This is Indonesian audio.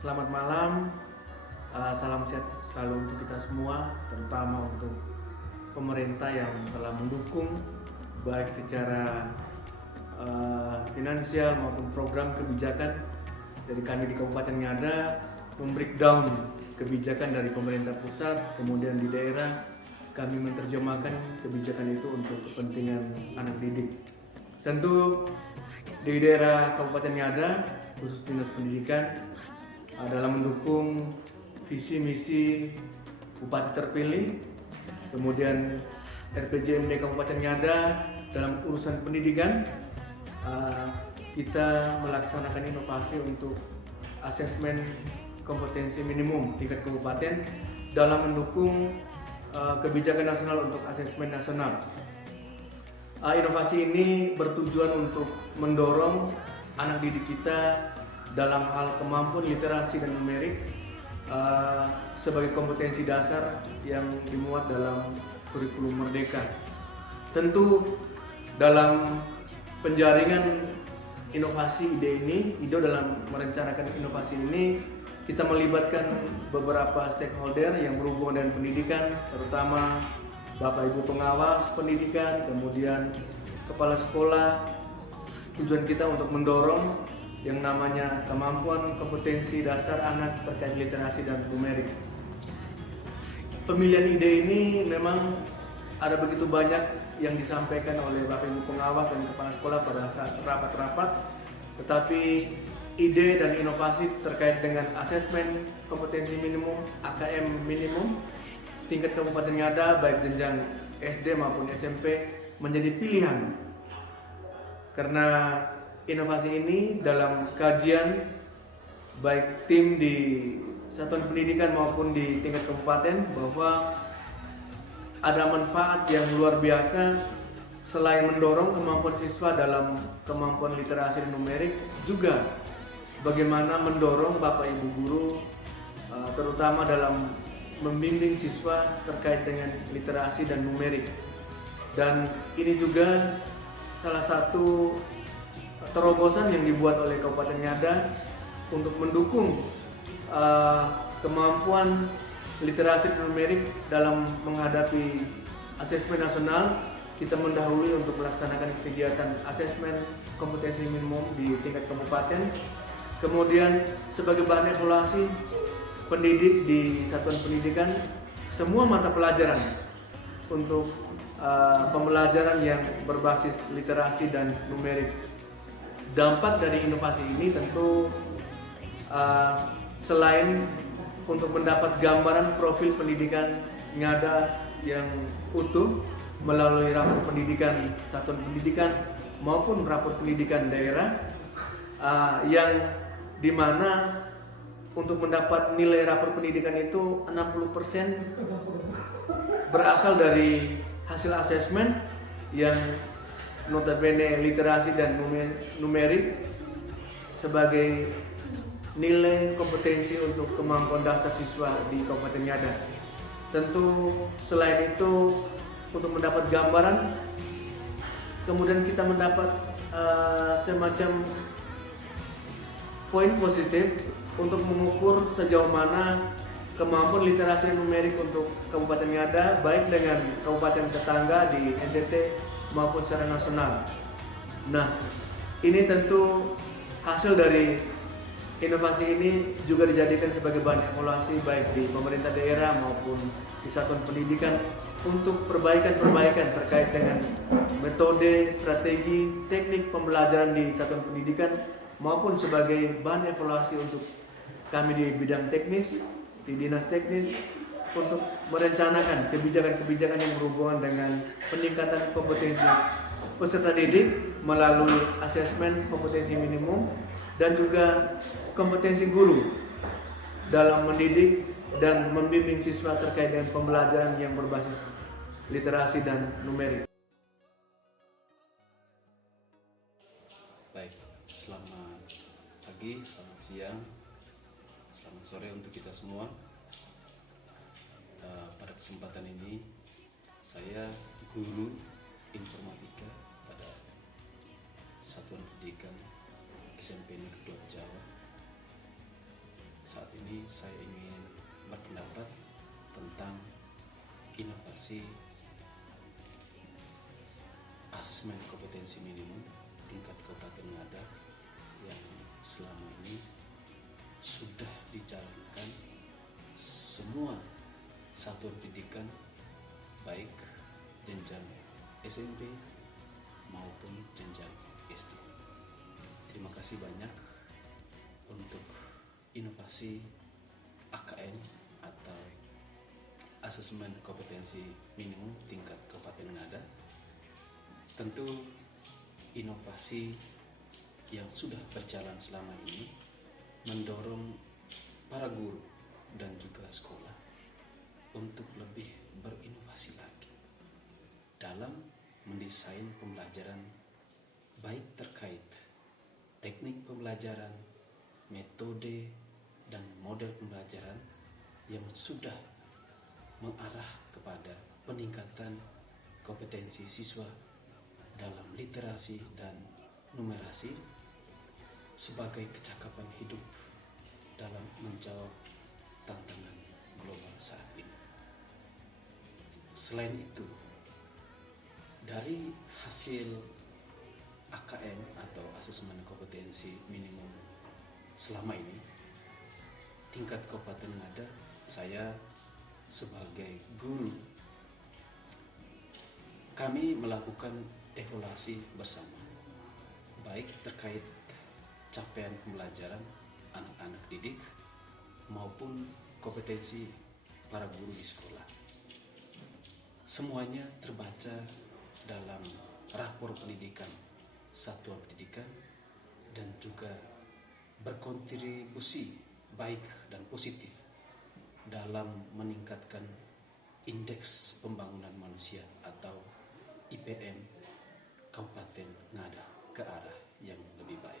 Selamat malam, salam sehat selalu untuk kita semua, terutama untuk pemerintah yang telah mendukung baik secara finansial maupun program kebijakan dari kami di Kabupaten Ngada, membreakdown kebijakan dari pemerintah pusat, kemudian di daerah kami menerjemahkan kebijakan itu untuk kepentingan anak didik. Tentu di daerah Kabupaten Ngada, khusus Dinas Pendidikan, dalam mendukung visi misi Bupati terpilih, kemudian RPJMD Kabupaten Ngada dalam urusan pendidikan, kita melaksanakan inovasi untuk asesmen kompetensi minimum tingkat kabupaten dalam mendukung kebijakan nasional untuk asesmen nasional. Inovasi ini bertujuan untuk mendorong anak didik kita dalam hal kemampuan literasi dan numerik sebagai kompetensi dasar yang dimuat dalam kurikulum Merdeka. Tentu dalam penjaringan inovasi IDO dalam merencanakan inovasi ini kita melibatkan beberapa stakeholder yang berhubungan dengan pendidikan, terutama Bapak Ibu pengawas pendidikan, kemudian kepala sekolah. Tujuan kita untuk mendorong yang namanya kemampuan kompetensi dasar anak terkait literasi dan numerik. Pemilihan ide ini memang ada begitu banyak yang disampaikan oleh Bapak Ibu pengawas dan kepala sekolah pada saat rapat-rapat, tetapi ide dan inovasi terkait dengan asesmen kompetensi minimum AKM minimum tingkat Kabupaten Ngada baik jenjang SD maupun SMP menjadi pilihan karena inovasi ini dalam kajian baik tim di satuan pendidikan maupun di tingkat kabupaten bahwa ada manfaat yang luar biasa selain mendorong kemampuan siswa dalam kemampuan literasi dan numerik, juga bagaimana mendorong Bapak Ibu guru terutama dalam membimbing siswa terkait dengan literasi dan numerik. Dan ini juga salah satu terobosan yang dibuat oleh Kabupaten Ngada untuk mendukung kemampuan literasi dan numerik dalam menghadapi asesmen nasional. Kita mendahului untuk melaksanakan kegiatan asesmen kompetensi minimum di tingkat kabupaten. Kemudian sebagai bahan evaluasi pendidik di satuan pendidikan, semua mata pelajaran untuk pembelajaran yang berbasis literasi dan numerik. Dampak dari inovasi ini tentu selain untuk mendapat gambaran profil pendidikan Ngada yang utuh melalui rapor pendidikan satuan pendidikan maupun rapor pendidikan daerah, yang dimana untuk mendapat nilai rapor pendidikan itu 60% berasal dari hasil asesmen yang notabene literasi dan numerik sebagai nilai kompetensi untuk kemampuan dasar siswa di Kabupaten Ngada. Tentu selain itu untuk mendapat gambaran, kemudian kita mendapat semacam poin positif untuk mengukur sejauh mana kemampuan literasi dan numerik untuk Kabupaten Ngada baik dengan kabupaten tetangga di NTT maupun secara nasional. Nah, ini tentu hasil dari inovasi ini juga dijadikan sebagai bahan evaluasi baik di pemerintah daerah maupun di satuan pendidikan untuk perbaikan-perbaikan terkait dengan metode, strategi, teknik pembelajaran di satuan pendidikan maupun sebagai bahan evaluasi untuk kami di bidang teknis, di dinas teknis untuk merencanakan kebijakan-kebijakan yang berhubungan dengan peningkatan kompetensi peserta didik melalui asesmen kompetensi minimum dan juga kompetensi guru dalam mendidik dan membimbing siswa terkait dengan pembelajaran yang berbasis literasi dan numerik. Baik, selamat pagi, selamat siang, selamat sore untuk kita semua. Pada kesempatan ini saya guru informatika pada Satuan Pendidikan SMP Negeri 2 Jawa. saat ini saya ingin berpendapat tentang inovasi asesmen kompetensi minimum tingkat Kabupaten Ngada yang selama ini sudah dijalankan semua satuan pendidikan baik jenjang SMP maupun jenjang SD. Terima kasih banyak untuk inovasi AKM atau asesmen kompetensi minimum tingkat Kabupaten Ngada. Tentu inovasi yang sudah berjalan selama ini mendorong para guru dan juga sekolah untuk lebih berinovasi lagi dalam mendesain pembelajaran, baik terkait teknik pembelajaran, metode, dan model pembelajaran yang sudah mengarah kepada peningkatan kompetensi siswa dalam literasi dan numerasi sebagai kecakapan hidup dalam menjawab tantangan global saat ini. Selain itu, dari hasil AKM atau asesmen kompetensi minimum selama ini, tingkat Kabupaten Ngada, saya sebagai guru, kami melakukan evaluasi bersama, baik terkait capaian pembelajaran anak-anak didik maupun kompetensi para guru di sekolah. Semuanya terbaca dalam rapor pendidikan satuan pendidikan dan juga berkontribusi baik dan positif dalam meningkatkan indeks pembangunan manusia atau IPM Kabupaten Ngada ke arah yang lebih baik.